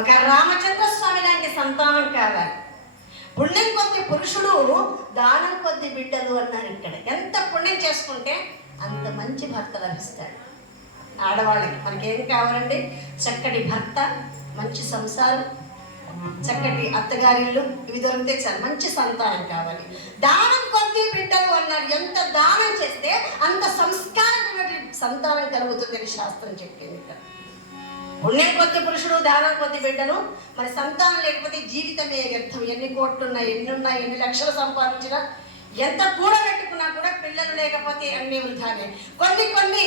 ఒక రామచంద్ర స్వామి లాంటి సంతానం కావాలి. పుణ్యం కొద్ది పురుషుడు, దానం కొద్ది బిడ్డలు అన్నారు. ఇక్కడ ఎంత పుణ్యం చేసుకుంటే అంత మంచి భర్త లభిస్తాడు. ఆడవాళ్ళకి మనకేం కావాలండి? చక్కటి భర్త, మంచి సంసారం, చక్కటి అత్తగారిళ్ళు, ఇవి దొరికితే చాలు. మంచి సంతానం కావాలి. దానం కొద్ది బిడ్డలు అన్నారు. ఎంత దానం చేస్తే అంత సంస్కారమైన సంతానం కలుగుతుందని శాస్త్రం చెప్పింది. ఇక్కడ పుణ్యం కొద్ది పురుషుడు, దానం కొద్ది బిడ్డలు. మరి సంతానం లేకపోతే జీవితమే వ్యర్థం. ఎన్ని కోట్లున్నా, ఎన్ని లక్షలు సంపాదించినా, ఎంత కూడబెట్టుకున్నా కూడా పిల్లలు లేకపోతే అన్ని వృధానే. కొన్ని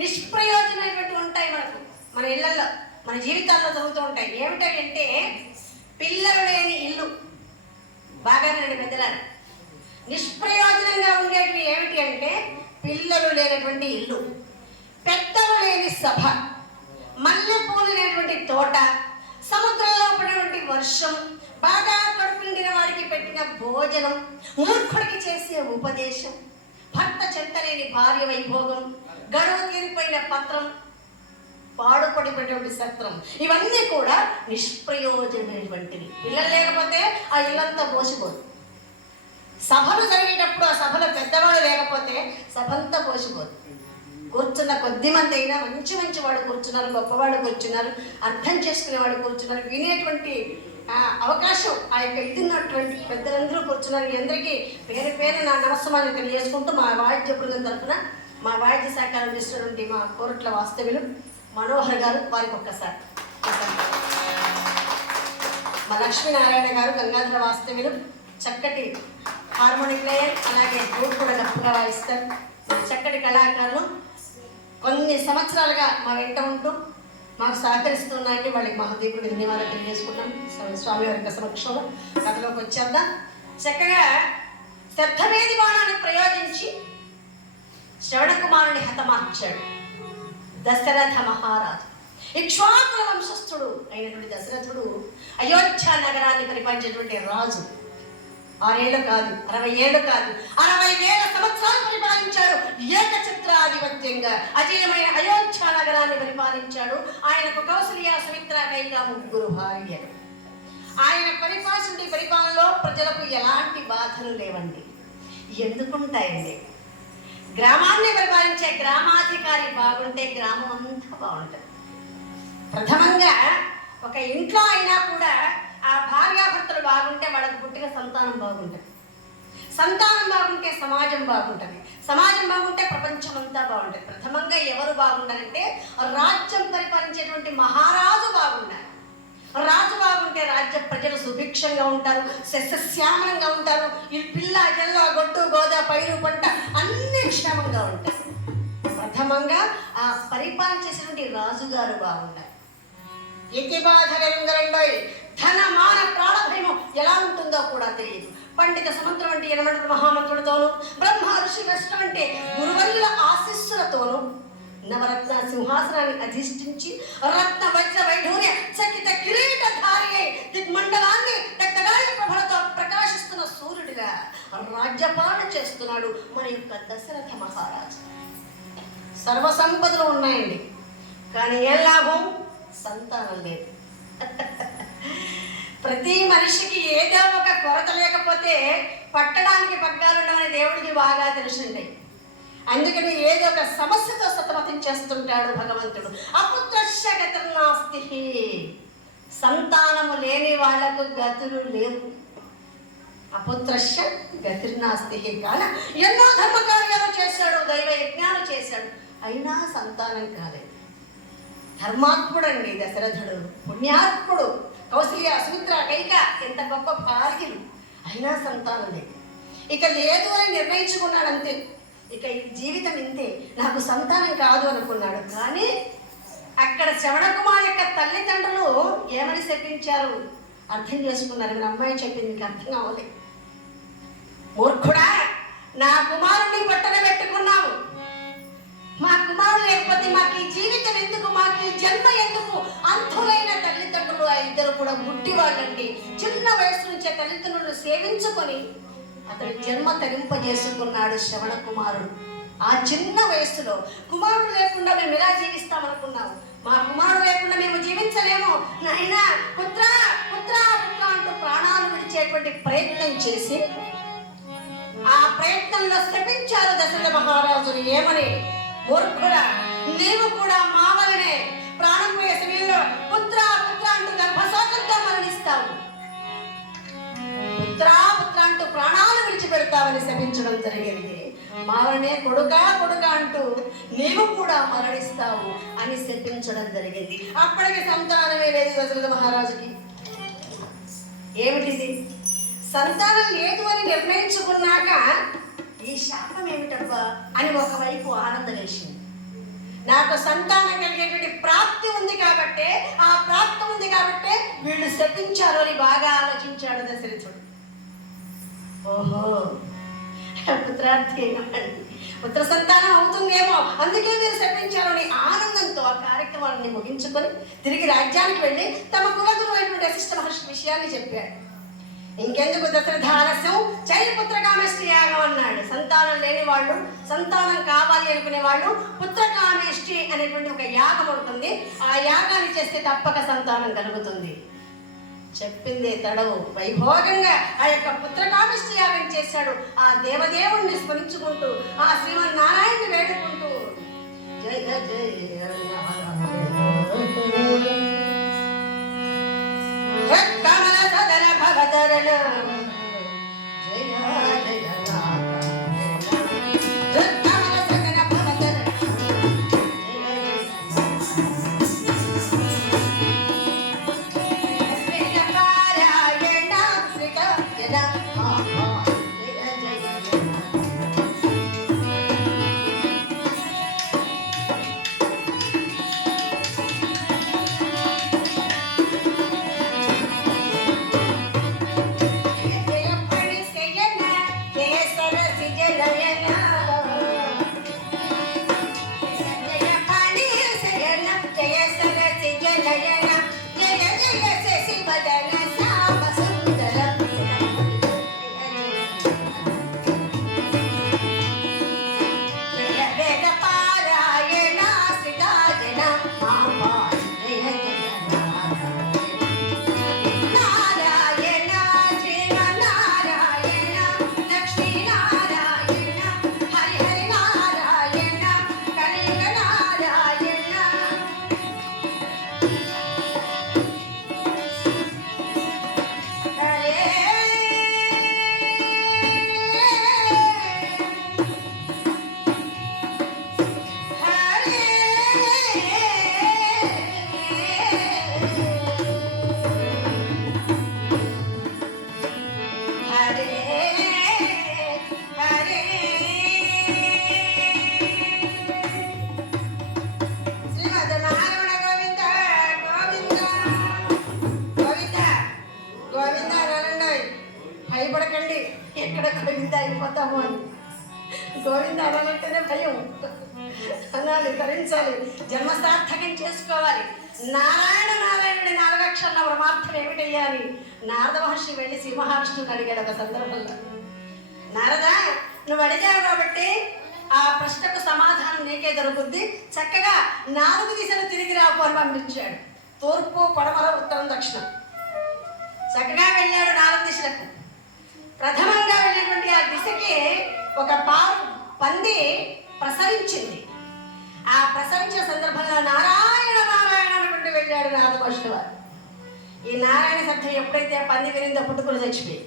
నిష్ప్రయోజనమైనటువంటి ఉంటాయి మనకు, మన ఇళ్లలో, మన జీవితాల్లో జరుగుతూ ఉంటాయి. ఏమిటంటే పిల్లలు లేని ఇల్లు. బాగానే పెద్దలారు. నిష్ప్రయోజనంగా ఉండేటివి ఏమిటి అంటే పిల్లలు లేనటువంటి ఇల్లు, పెద్దలు లేని సభ, మల్లెపూలు లేనటువంటి తోట, సముద్రంలో పడినటువంటి వర్షం, బాగా కడుపు నిండిన వాడికి పెట్టిన భోజనం, మూర్ఖుడికి చేసే ఉపదేశం, భర్త చెంతలేని భార్య వైభోగం, గడువు తీరిపోయిన పత్రం, పాడుపడిపోయినటువంటి సత్రం, ఇవన్నీ కూడా నిష్ప్రయోజనమైనటువంటివి. పిల్లలు లేకపోతే ఆ ఇల్లంతా పోసిపోదు. సభలు జరిగేటప్పుడు ఆ సభలో పెద్దవాడు లేకపోతే సభంతా పోసిపోదు. కూర్చున్న కొద్ది మంది అయినా మంచి వాడు కూర్చున్నారు, గొప్పవాడు కూర్చున్నారు, అర్థం చేసుకునేవాడు కూర్చున్నారు, వినేటువంటి అవకాశం ఆ యొక్క ఇస్తున్నటువంటి పెద్దలందరూ కూర్చున్నారు. అందరికీ పేరు నా నమస్కారాన్ని తెలియజేసుకుంటూ మా వాయిద్య బృందం తరఫున మా వాయిద్య సహకారం ఇస్తున్నటువంటి మా కోరట్ల వాస్తవ్యులు మనోహర్ గారు, వారికి ఒక్కసారి. మా లక్ష్మీనారాయణ గారు, గంగాధర వాస్తవ్యులు, చక్కటి హార్మోని ప్లేయర్, అలాగే ఫ్లూట్ కూడా గొప్పగా వాయిస్తారు. చక్కటి కళాకారులు. కొన్ని సంవత్సరాలుగా మా వెంట ఉంటూ మాకు సహకరిస్తున్నాయండి. వాళ్ళకి మహాదేవుడు ధన్యవాదాలు తెలియజేసుకుంటాం. స్వామి వారి సమక్షంలో కథలోకి వచ్చేద్దాం. చక్కగా శబ్దవేది బాణాన్ని ప్రయోగించి శ్రవణ కుమారుని హతమార్చాడు దశరథ మహారాజు. ఇక్ష్వాకుల వంశస్థుడు అయినటువంటి దశరథుడు అయోధ్య నగరాన్ని పరిపాలించినటువంటి రాజు. 6 ఏళ్ళు కాదు, 60 ఏళ్ళు కాదు, 60,000 సంవత్సరాలు పరిపాలించాడు. ఏకఛత్రాధిపత్యంగా అజేయమైన అయోధ్య నగరాన్ని పరిపాలించాడు. ఆయనకు కౌసల్య, సుమిత్ర, కైక 3 భార్యలు. ఆయన పరిపాలనలో ప్రజలకు ఎలాంటి బాధలు లేవండి. ఎందుకుంటాయండి? గ్రామాన్ని పరిపాలించే గ్రామాధికారి బాగుంటే గ్రామం అంతా బాగుంటుంది. ప్రథమంగా ఒక ఇంట్లో అయినా కూడా ఆ భార్యాభర్తలు బాగుంటే వాళ్ళకు పుట్టిన సంతానం బాగుంటుంది. సంతానం బాగుంటే సమాజం బాగుంటుంది. సమాజం బాగుంటే ప్రపంచం అంతా బాగుంటుంది. ప్రథమంగా ఎవరు బాగుండాలంటే రాజ్యం పరిపాలించేటువంటి మహారాజు బాగుండాలి. రాజు బాగుంటే రాజ్య ప్రజలు సుభిక్షంగా ఉంటారు, సస్యశ్యామలంగా ఉంటారు. ఈ పిల్ల జల్ల గొడ్డు గోద పైరు పంట అన్ని క్షేమంగా ఉంటాయి. ప్రథమంగా ఆ పరిపాలన చేసినటువంటి రాజుగారు బాగుండాలి. యతిబాధరంగరండోయ్ ధన మాన ప్రాణభయము ఎలా ఉంటుందో కూడా తెలియదు. పండిత సముద్రం అంటే 80 మహామంత్రులతోనూ, బ్రహ్మ ఋషి కష్టం అంటే గురువల్లుల ఆశీస్సులతోనూ, నవరత్న సింహాసనాన్ని అధిష్ఠించి రత్న వజ్ర వైఢూర్య చకిత కిరీటధారి దిగ్మండలాన్ని దట్టగాలి ప్రభలతో ప్రకాశిస్తున్న సూర్యుడిగా రాజ్యపాలన చేస్తున్నాడు మన యొక్క దశరథ మహారాజు. సర్వసంపదలు ఉన్నాయండి, కానీ ఏ లాభం? సంతానం లేదు. ప్రతి మనిషికి ఏదో ఒక కొరత లేకపోతే పట్టడానికి పగ్గాలు ఉండమని దేవుడికి బాగా తెలుసుండే. అందుకని ఏదో ఒక సమస్యతో సతమతం చేస్తుంటాడు భగవంతుడు. అపుత్రస్య గతిర్నాస్తి, సంతానము లేని వాళ్లకు గతులు లేవు. అపుత్రస్య గతిర్నాస్తి కాన ఎన్నో ధర్మ కార్యాలు చేశాడు, దైవ యజ్ఞాలు చేశాడు, అయినా సంతానం కాలేదు. ధర్మాత్ముడండి దశరథుడు, పుణ్యాత్ముడు. కౌసల్య, సుమిత్ర, కైక ఎంత గొప్ప భార్యలు, అయినా సంతానం లేదు. ఇక లేదు అని నిర్ణయించుకున్నాడు అంతే. ఇక ఈ జీవితం ఇంతే, నాకు సంతానం కాదు అనుకున్నాడు. కానీ అక్కడ శ్రవణ కుమార్ యొక్క తల్లిదండ్రులు ఏమని శపించారు అర్థం చేసుకున్నారు. మీ అమ్మాయి చెప్పింది మీకు అర్థం అవ్వలేదు. మూర్ఖుడా, నా కుమారుడిని పట్టణ పెట్టుకున్నావు, మా కుమారుడు లేకపోతే మాకు ఈ జీవితం ఎందుకు, మాకు ఈ జన్మ ఎందుకు? అంతులైన తల్లిదండ్రులు ఆ ఇద్దరు కూడా గుడ్డివాళ్ళండి. చిన్న వయసు నుంచే తల్లిదండ్రులను సేవించుకొని అతని జన్మ తరింపజేసుకున్నాడు శ్రవణ కుమారుడు. ఆ చిన్న వయస్సులో కుమారుడు లేకుండా మేము ఎలా జీవిస్తామనుకున్నాము, మా కుమారుడు లేకుండా మేము జీవించలేము, నాయనా పుత్ర పుత్ర పుత్ర అంటూ ప్రాణాలు విడిచేటువంటి ప్రయత్నం చేసి ఆ ప్రయత్నంలో శపించారు దశరథ మహారాజుని. ఏమని? మూర్ఖుడా, నీవు కూడా మా వలనే ప్రాణం పోయే సమయంలో పుత్ర పుత్ర అంటూ గర్భశోకంతో మరణిస్తావు, పుత్ర పుత్ర అంటూ ప్రాణాలు విడిచిపెడతావని శపించడం జరిగింది. మావనే కొడుకా కొడుకా అంటూ నీవు కూడా మరణిస్తావు అని శపించడం జరిగింది. అప్పటికి సంతానమే లేదు దశరథ మహారాజుకి. ఏమిటిది? సంతానం లేదు అని నిర్ణయించుకున్నాక ఈ శాపం ఏమిటబ్బా అని ఒకవైపు ఆనందం వేసింది. నాకు సంతానం కలిగేటువంటి ప్రాప్తి ఉంది కాబట్టే, ఆ ప్రాప్తి ఉంది కాబట్టే వీళ్ళు శపించారు అని బాగా ఆలోచించాడు దశరథుడు. ఓహో, పుత్రార్థి పుత్ర సంతానం అవుతుందేమో, అందుకే మీరు శపించారు అని ఆనందంతో ఆ కార్యక్రమాన్ని ముగించుకొని తిరిగి రాజ్యానికి వెళ్ళి తమ కులగురువైనటువంటి వశిష్ఠ మహర్షి విషయాన్ని చెప్పాడు. ఇంకెందుకు దశరథ ఆలస్యం, చైపుత్ర కామేష్టి యాగం అన్నాడు. సంతానం లేని వాళ్ళు, సంతానం కావాలి అనుకునే వాళ్ళు పుత్ర కామేష్టి అనేటువంటి ఒక యాగం ఉంటుంది. ఆ యాగాన్ని చేస్తే తప్పక సంతానం కలుగుతుంది. చెప్పిందే తడవు. వైభోగంగా ఆ యొక్క పుత్రకామిష్టి యాగం చేశాడు. ఆ దేవదేవుణ్ణి స్మరించుకుంటూ, ఆ శ్రీమన్నారాయణని వేడుకుంటూ జయ జయ కమల సదన భవతరణ జయ జయ భయపడకండి, ఎక్కడ గోవింద అయిపోతాము అని. గోవింద అనాలంటేనే భయం. అనాలి, ధరించాలి, జన్మసార్థకం చేసుకోవాలి. నారాయణ నారాయణుడి 4 అక్షరాల పరమార్థం ఏమిటయ్యా అని నారద మహర్షి వెళ్ళి శ్రీ మహావిష్ణువుని అడిగాడు ఒక సందర్భంలో. నారద, నువ్వు అడిగావు కాబట్టి ఆ ప్రశ్నకు సమాధానం నీకే దొరుకుద్ది, చక్కగా 4 దిశలు తిరిగి రాపు అని పంపించాడు. తూర్పు, పడమర, ఉత్తరం, దక్షిణం. చక్కగా వెళ్ళాడు 4 దిశలకు. ప్రథమంగా వెళ్ళినటువంటి ఆ దిశకి ఒక పంది ప్రసవించింది. ఆ ప్రసవించిన సందర్భంగా నారాయణ నారాయణ అనుకుంటూ వెళ్ళాడు నారదమహర్షి వారు. ఈ నారాయణ శబ్దం ఎప్పుడైతే పంది విరిందో పుట్టుకుని చచ్చిపోయి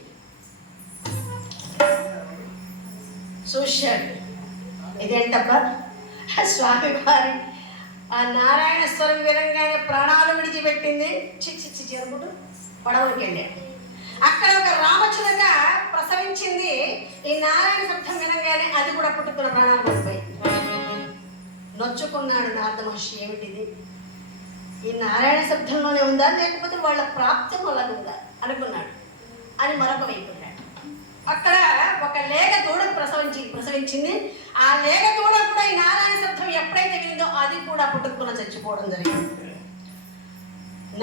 చూశాడు. ఇదేంటబ్బా, స్వామి వారి ఆ నారాయణ స్వరం వినంగానే ప్రాణాలు విడిచిపెట్టింది. చిచ్చి అనుకుంటూ పడవకి వెళ్ళాడు. అక్కడ ఒక రామచిలక ప్రసవించింది. ఈ నారాయణ శబ్దం వినంగానే అది కూడా పుట్టుకున్న ప్రాణాలు పడిపోయింది. నొచ్చుకున్నాడు నారద మహర్షి, ఏమిటిది, ఈ నారాయణ శబ్దంలోనే ఉందా లేకపోతే వాళ్ళ ప్రాప్తం వల్ల ఉందా అనుకున్నాడు. అని మరొక వైపు ఉన్నాడు. అక్కడ ఒక లేగ దూడ ప్రసవించింది. ఆ లేగ దూడ కూడా ఈ నారాయణ శబ్దం ఎప్పుడైతే విందో అది కూడా పుట్టుకున్న చచ్చిపోవడం జరిగింది.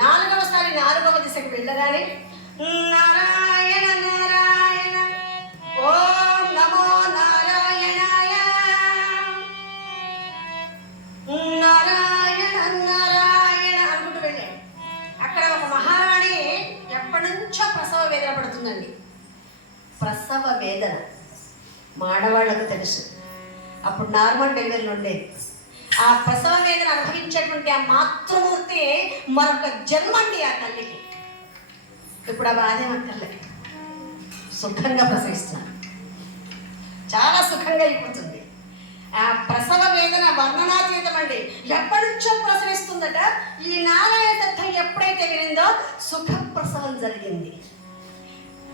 4వసారి 4వ దిశకు వెళ్ళగానే నారాయణ నారాయణ ఓం నమో నారాయణాయ నారాయణ నారాయణ అనుకుంటూ వెళ్ళాడు. వేదన మానవాళ్ళకు తెలుసు. అప్పుడు నార్మల్ డెలివరీలు ఉండేది. ఆ ప్రసవ వేదన అనుభవించేటువంటి ఆ మాతృమూర్తి మరొక జన్మండి ఆ తల్లికి. ఇప్పుడు ఆ బాధే అక్కర్లే, సుఖంగా ప్రసవిస్తున్నారు, చాలా సుఖంగా అయిపోతుంది. ఆ ప్రసవ వేదన వర్ణనాతీతం అండి. ఎప్పటి నుంచో ప్రసవిస్తుందట. ఈ నారాయణ తత్వం ఎప్పుడైతే వినిందో సుఖ ప్రసవం జరిగింది.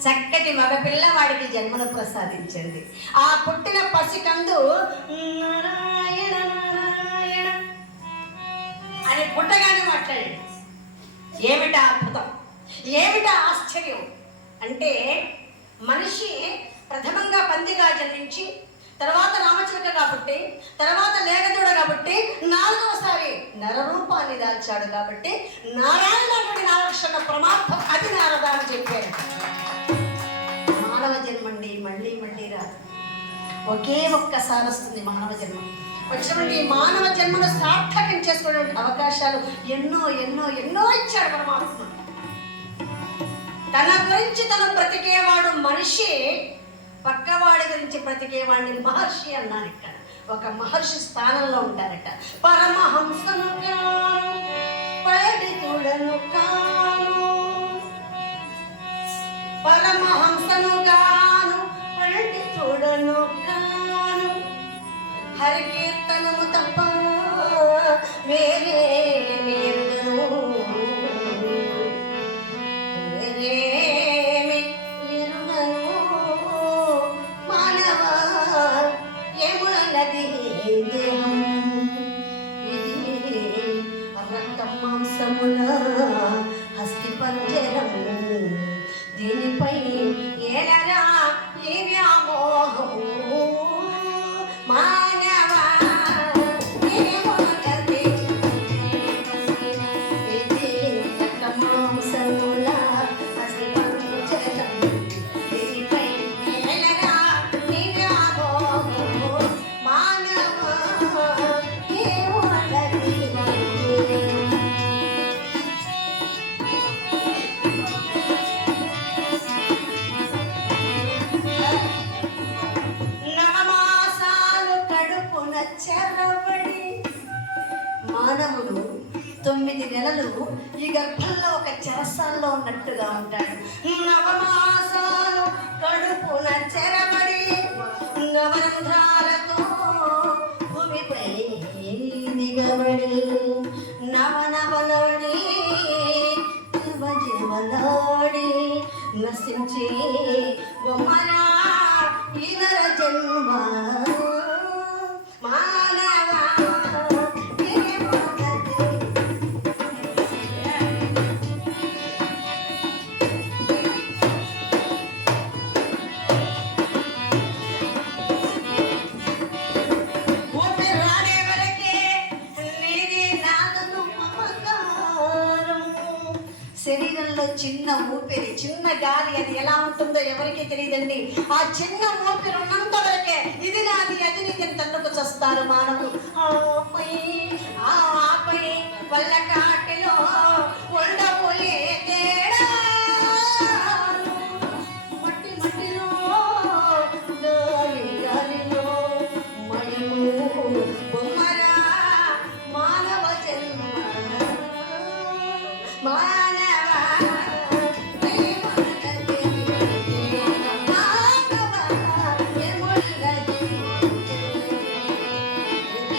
చక్కటి మగపిల్ల వాడికి జన్మను ప్రసాదించింది. ఆ పుట్టిన పసికందు నారాయణ నారాయణ అని పుట్టగానే మాట్లాడాడు. ఏమిటా అద్భుతం, ఏమిటా ఆశ్చర్యం అంటే, మనిషి ప్రథమంగా పందిగా జన్మించి, తర్వాత రామచిలక కాబట్టి, తర్వాత లేగదూడ కాబట్టి, 4వసారి నరరూపాన్ని దాల్చాడు కాబట్టి నారాయణుడి నారక్షణ ప్రమార్థం అది నారద అని చెప్పారు. మానవ జన్మండి మళ్ళీ మళ్ళీ రాదు, ఒకే ఒక్కసారి వస్తుంది మానవ జన్మ. వచ్చినటువంటి ఈ మానవ జన్మను సార్థకం చేసుకునే అవకాశాలు ఎన్నో ఎన్నో ఎన్నో ఇచ్చాడు పరమాత్మ. తన గురించి తను బ్రతికేవాడు మనిషి, పక్కవాడి గురించి బ్రతికేవాడిని మహర్షి అన్నారు. ఇక్కడ ఒక మహర్షి స్థానంలో ఉంటారట. పరమహంసను కాను పండితుడను కాను, పరమహంసను గాను పండితుడను కాను, హరికీర్తనము తప్ప వేరే ఎరుగను, వేరేమి ఎరుగను, మానవ ఏమున్నది దేహం, ఇది రక్త మాంసముల హస్తి పంజరం, దీనిపై ఏలరా ఈ వ్యామోహము, మానవ ఏమున్నది ఇది రక్త మాంసముల హస్తి పంజరం, దీనిపై ఏలరా ఈ వ్యామోహము, మానవ ఏమున్నది. నవమాసాలు కడుపున చెరబడి, మానవుడు 9 నెలలు ఈ గర్భంలో ఒక చెరసాల్లో ఉన్నట్టుగా ఉంటాడు. నవమాసాలు కడుపున చెరబడి, నవరంధ్రాలతో భూమిపై దిగబడి, నవనవలోడి జీవలాడి నశించి బొమ్మరా ఈ నర జన్మ, మానవ ఏమున్నది. ఊపిరి రానే వరకే నీది నాదను మమకారం. శరీరంలో చిన్న ఊపిరి, చిన్న గాలి, అది ఎలా ఉంటుందో ఎవరికి తెలియదండి. ఆ చిన్న ఊపిరి ఉన్నంత వరకే ఇది నాది అది నీది తన్నుకు చస్తారు మానవులు. ఆపై వల్ల కాటిలో ఉండబోయే తేడా, మట్టి మట్టిలో గాలి గాలిలో మయము బొమ్మరా మానవ జన్మ, మానవ ఏమున్నది, మానవ ఏమున్నది,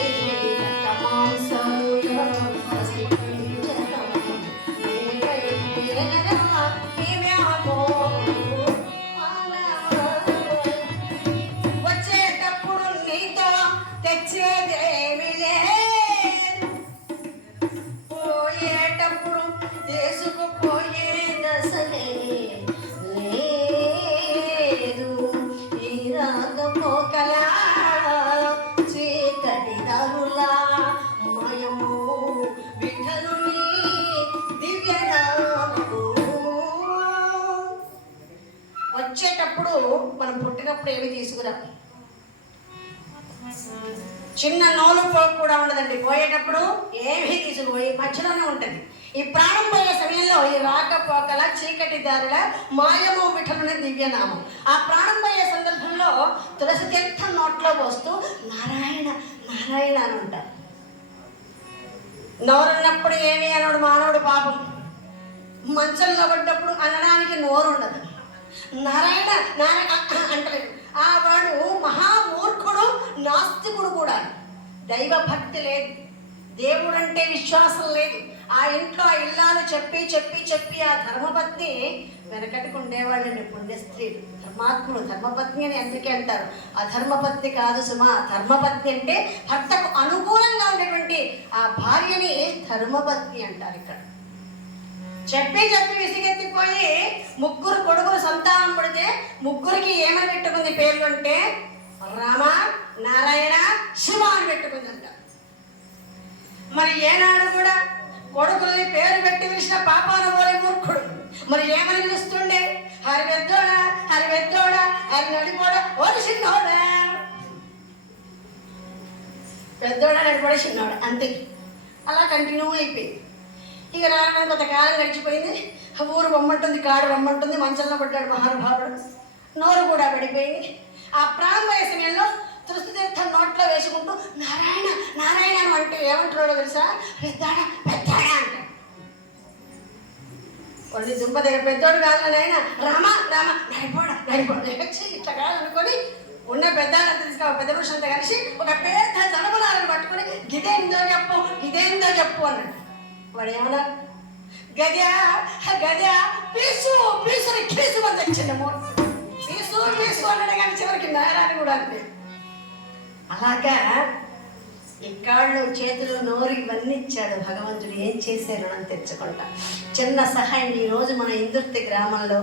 ఇది రక్త మాంసముల హస్తి పంజరం, దీనిపై ఏలరా ఈ వ్యామోహము, మానవ. వచ్చేటప్పుడు నీతో తెచ్చేదేమి లేదు, పోయేటప్పుడు తీసుకుపోయే దశలే లేదు. ఈ రాగపోకల చీకటి దారులా మయము విఠలుని దివ్యనామము. వచ్చేటప్పుడు మనం పుట్టినప్పుడు ఏమి తీసుకురా, చిన్న నోలు పోగు కూడా ఉండదండి. పోయేటప్పుడు ఏమీ తీసుకుపోయి మధ్యలోనే ఉంటుంది. ఈ ప్రాణం పోయే సమయంలో మధ్యలో ఈ రాకపోకల చీకటి దారుల మాయము విఠలుని దివ్యనామం. ఆ ప్రాణం పోయే సందర్భంలో తులసి తీర్థం నోట్లో పోస్తూ నారాయణ నారాయణ అని ఉంటారు. నోరున్నప్పుడు ఏమి అనడు మానవుడు పాపం. మంచంలో పడ్డప్పుడు అనడానికి నోరు ఉండదు. నారాయణ నారాయణ అంటలేదు. ఆ వాడు మహామూర్ఖుడు, నాస్తికుడు కూడా. దైవ భక్తి లేదు, దేవుడంటే విశ్వాసం లేదు. ఆ ఇంట్లో ఆ ఇల్లాలు చెప్పి చెప్పి చెప్పి ఆ ధర్మపత్ని వెనకటికి ఉండేవాళ్ళని పుణ్యస్త్రీలు, ధర్మాత్ములు. ధర్మపత్ని అని అందుకే అంటారు. ఆ ధర్మపత్ని కాదు సుమా. ధర్మపత్ని అంటే భర్తకు అనుకూలంగా ఉండేటువంటి ఆ భార్యని ధర్మపత్ని అంటారు. ఇక్కడ చెప్పి చెప్పి విసిగెత్తిపోయి ముగ్గురు కొడుకులు సంతానం పడితే ముగ్గురికి ఏమని పెట్టుకుంది పేర్లు అంటే రామ, నారాయణ, శివ అని పెట్టుకుందంట. మరి ఏనాడు కూడా కొడుకుల్ని పేరు పెట్టి పిలిచిన పాపాన పోలే మూర్ఖుడు. మరి ఏమని పిలుస్తుండే? హరి పెద్దోడా, హరి పెద్దోడా, హరి నడిపోడా, ఓడి చిన్నోడా. పెద్దోడా, నడిపోడా, చిన్నోడా, అంతే. అలా కంటిన్యూ అయిపోయింది. ఇక రావడానికి కొంతకాలం గడిచిపోయింది. ఊరు బొమ్మంటుంది, కాడు బొమ్మంటుంది. మంచంలో పడ్డాడు మహానుభావుడు. నోరు కూడా పడిపోయింది. ఆ ప్రాణమయ సమయంలో తులసి తీర్థం నోట్లో వేసుకుంటూ నారాయణ నారాయణ అంటే ఏమంటున్నాడో తెలుసా? పెద్దాడా పెద్దాడా అంటాడు. వాళ్ళు దుంప దగ్గర పెద్దోడు కాదు నాయన, రామ రామ, నడిపోడా నడిపోడా, ఇట్లా కాదనుకొని ఉన్న పెద్దాలంతా తీసుకు పెద్ద పురుషులంతా కలిసి ఒక పెద్ద జనబలాలను పట్టుకొని గిదేందో చెప్పు గిదేందో చెప్పు అన్నాడు. వాడు ఏమన్నా గద్యా గద్యా పీసు పీసుని కీసు అని తెచ్చిండము. పీసు పీసు అన్నాడు కానీ చివరికి నారాయణ కూడా అంతే. అలాగా ఈ కాళ్ళు, చేతులు, నోరు ఇవన్నీ ఇచ్చాడు భగవంతుడు. ఏం చేసే రుణం తెచ్చుకుంటా. చిన్న సహాయం. ఈరోజు మన ఇందుర్తి గ్రామంలో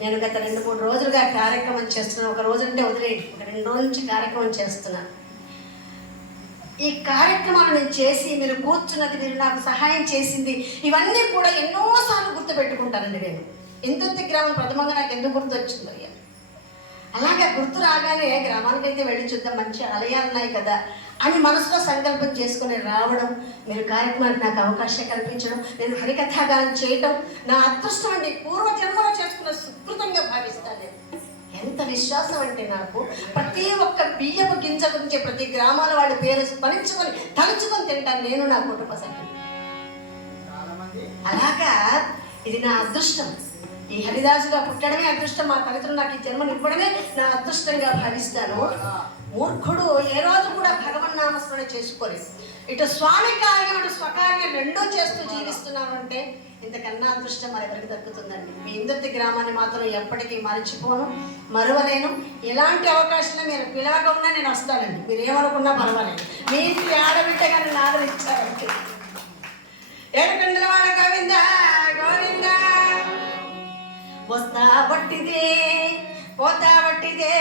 నేను గత 2-3 రోజులుగా కార్యక్రమం చేస్తున్నాను. ఒక రోజు అంటే వదిలేయండి, ఒక 2 రోజుల నుంచి కార్యక్రమం చేస్తున్నాను. ఈ కార్యక్రమాలు నేను చేసి మీరు కూర్చున్నది, మీరు నాకు సహాయం చేసింది, ఇవన్నీ కూడా ఎన్నోసార్లు గుర్తుపెట్టుకుంటానండి నేను. ఇందుర్తి గ్రామం ప్రథమంగా నాకు ఎందుకు గుర్తొచ్చిందో అయ్యా. అలాగే గుర్తు రాగానే గ్రామానికైతే వెళ్ళి చూద్దాం, మంచి ఆలయాలు ఉన్నాయి కదా అని మనసులో సంకల్పం చేసుకుని రావడం, మీరు కార్యక్రమానికి నాకు అవకాశం కల్పించడం, నేను హరికథాగానం చేయటం నా అదృష్టం అండి. పూర్వజన్మలో చేసుకున్న సుకృతంగా భావిస్తాను. ఎంత విశ్వాసం అంటే నాకు ప్రతి ఒక్క బియ్యపు గింజ గురించి ప్రతి గ్రామాల వాళ్ళ పేరు స్మరించుకొని తలుచుకొని తింటాను నేను, నా కుటుంబ సభ్యులు. అలాగా ఇది నా అదృష్టం. ఈ హరిదాసుగా పుట్టడమే అదృష్టం. మా తల్లిదండ్రులు నాకు ఈ జన్మనివ్వడమే నా అదృష్టంగా భావిస్తాను. మూర్ఖుడు ఏ రోజు కూడా భగవన్నామస్మరణ చేసుకోలేదు. ఇటు స్వామి కార్యం, అటు స్వకార్యం రెండూ చేస్తూ జీవిస్తున్నాను అంటే ఇంతకన్నా అదృష్టం మరెవరికి దక్కుతుందండి. మీ ఇందుర్తి గ్రామాన్ని మాత్రం ఎప్పటికీ మరచిపోను, మరువలేను. ఎలాంటి అవకాశంలో మీరు పిలవగా ఉన్నా నేను వస్తానండి. మీరు ఏమనుకున్నా పర్వాలేదు. మీ ఇంటి ఆడబిడ్డగా నన్ను ఆదరించారంటే. ఏడుకొండలవాడ గోవింద గోవింద. వస్తా బట్టిదే పోతా బట్టిదే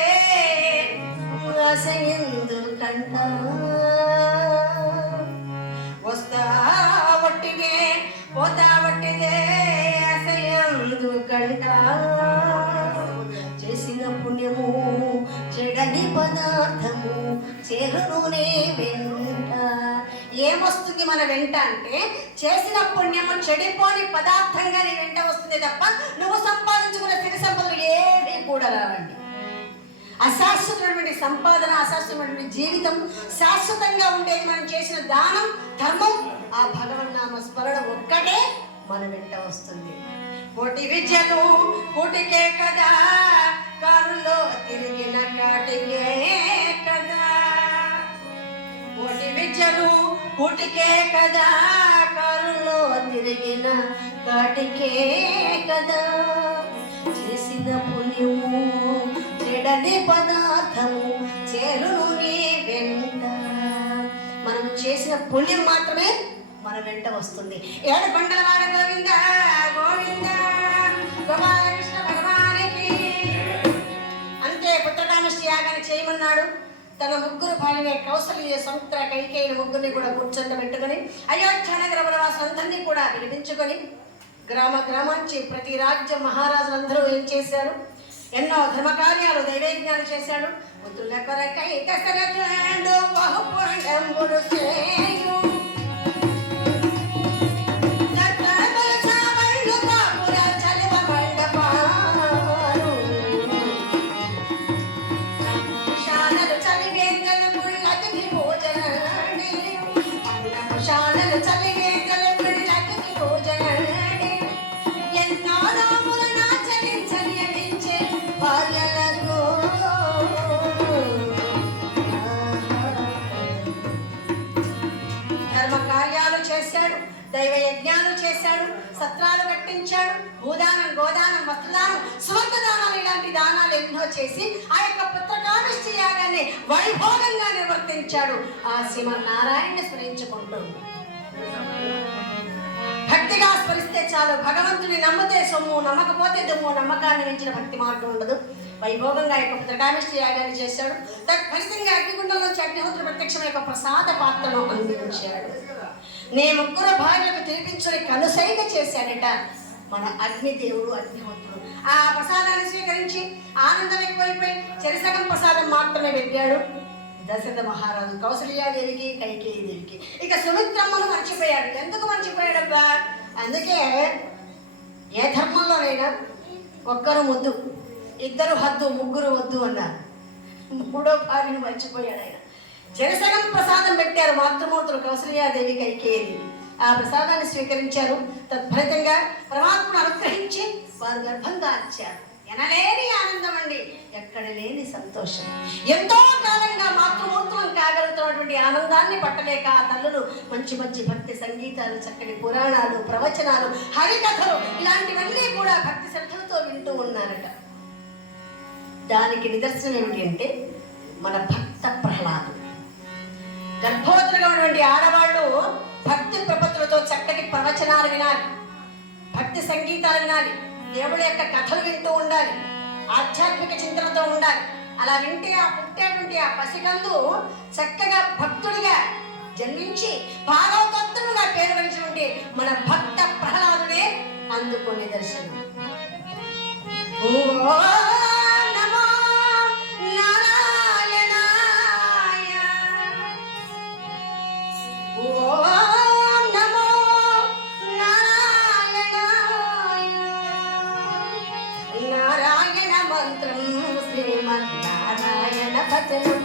ఎందుకంట. వస్తా బట్టిదే పోతా బట్టిదే ఎందుకంట. చేసిన పుణ్యము చెడని పదార్థము చేరునునే వెంట. ఏమొస్తుంది మన వెంట అంటే చేసిన పుణ్యము చెడిపోని పదార్థంగా నీ వెంట వస్తుంది తప్ప నువ్వు సంపాదించుకున్న సిరి సంపదలు ఏవి కూడా రావండి. అశాశ్వతమైనటువంటి సంపాదన, అశాశ్వతమైనటువంటి జీవితం, శాశ్వతంగా ఉండేది మనం చేసిన దానం, ధర్మం, ఆ భగవన్నామ స్మరణ ఒక్కటే మన వెంట వస్తుంది. కోటి విద్యలు కోటికే కదా, కారులో తిరిగిన కాటికే కదా. కోటి విద్యలు కోటికే కదా, కారులో తిరిగిన కాటికే కదా. చేసిన పుణ్యము చెడని పదార్థము చేరును నీ వెంట. మనం చేసిన పుణ్యం మాత్రమే మన వెంట వస్తుంది. ఏడుకొండలవాడ గోవింద గోవింద. గోపాలకృష్ణ భగవానికి అంతే. పుత్రకామేష్టి యాగాన్ని చేయమన్నాడు. తన ముగ్గురు భార్యనే కౌసల్య, సముద్ర, కైకేయిని ముగ్గురిని కూడా కూర్చొని అయోధ్య నగర వనవాసులందరినీ కూడా వినిపించుకొని గ్రామాంచి ప్రతి రాజ్య మహారాజులందరూ ఏం చేశారు? ఎన్నో ధర్మకార్యాలు, దైవయజ్ఞాలు చేశాడు. పుత్రుల కొరకై దశరథుడు బహుపురంబులు చేయు. దత్తములు చావళ్ళు యజ్ఞాలు చేశాడు, సత్రాలు కట్టించాడు, భూదానం, గోదానం, వస్త్రదానం, స్వర్గదానాలు, ఇలాంటి దానాలు ఎన్నో చేసి ఆ యొక్క పుత్రకామేష్టి యాగాన్ని వైభోగంగా నిర్వర్తించాడు. ఆ శ్రీమన్నారాయణ్ణి స్మరించుకుంటూ భక్తిగా స్మరిస్తే చాలు. భగవంతుని నమ్మితే సొమ్ము, నమ్మకపోతే దుమ్ము. నమ్మకాన్ని మించిన భక్తి మార్గం ఉండదు. వైభోగంగా యొక్క పుత్రకామేష్టి యాగాన్ని చేశాడు. ఫలితంగా అగ్నిగుండంలోంచి అగ్నిహోత్ర ప్రత్యక్షం యొక్క ప్రసాద పాత్రను అందించాడు. నే ముగ్గురు భార్యలకు తినిపించుని కనుసైగ చేశాడట మన అగ్నిదేవుడు, అగ్నిహోత్రుడు. ఆ ప్రసాదాన్ని స్వీకరించి ఆనందం ఎక్కువైపోయి చెరిసగం ప్రసాదం మాత్రమే పెట్టాడు దశరథ మహారాజు కౌసల్యాదేవికి, కైకేయీదేవికి. ఇక సుమిత్రమ్మను మర్చిపోయాడు. ఎందుకు మర్చిపోయాడబ్బా? అందుకే ఏ ధర్మంలోనైనా ఒక్కరు ముద్దు, ఇద్దరు హద్దు, ముగ్గురు వద్దు అన్నారు. మూడో భార్యను మర్చిపోయాడు ఆయన. జనసగం ప్రసాదం పెట్టారు మాతృమూర్తులు కౌసల్యాదేవి, కైకేయీదేవి. ఆ ప్రసాదాన్ని స్వీకరించారు. తత్ఫలితంగా పరమాత్మను అనుగ్రహించి వారు గర్భం దాల్చారు. ఎనలేని ఆనందం అండి, ఎక్కడ లేని సంతోషం. ఎంతో కాలంగా మాతృమూర్తులం కాగలుగుతున్నటువంటి ఆనందాన్ని పట్టలేక ఆ తల్లులు మంచి మంచి భక్తి సంగీతాలు, చక్కటి పురాణాలు, ప్రవచనాలు, హరికథలు ఇలాంటివన్నీ కూడా భక్తి శ్రద్ధలతో వింటూ ఉన్నారట. దానికి నిదర్శనం ఏమిటి అంటే మన భక్త ప్రహ్లాదు. గర్భవతులుగా ఉన్నటువంటి ఆడవాళ్ళు భక్తి ప్రపత్తులతో చక్కటి ప్రవచనాలు వినాలి, భక్తి సంగీతాలు వినాలి, దేవుడి యొక్క కథలు వింటూ ఉండాలి, ఆధ్యాత్మిక చింతనతో ఉండాలి. అలా వింటే ఆ పుట్టేటువంటి ఆ పసికందు చక్కగా భక్తుడిగా జన్మించి భాగవతత్తుడుగా పేరు వచ్చినటువంటి మన భక్త ప్రహ్లాదుడే అందుకు నిదర్శనం. నారాయణ మంత్రం శ్రీమన్నారాయణ భజనం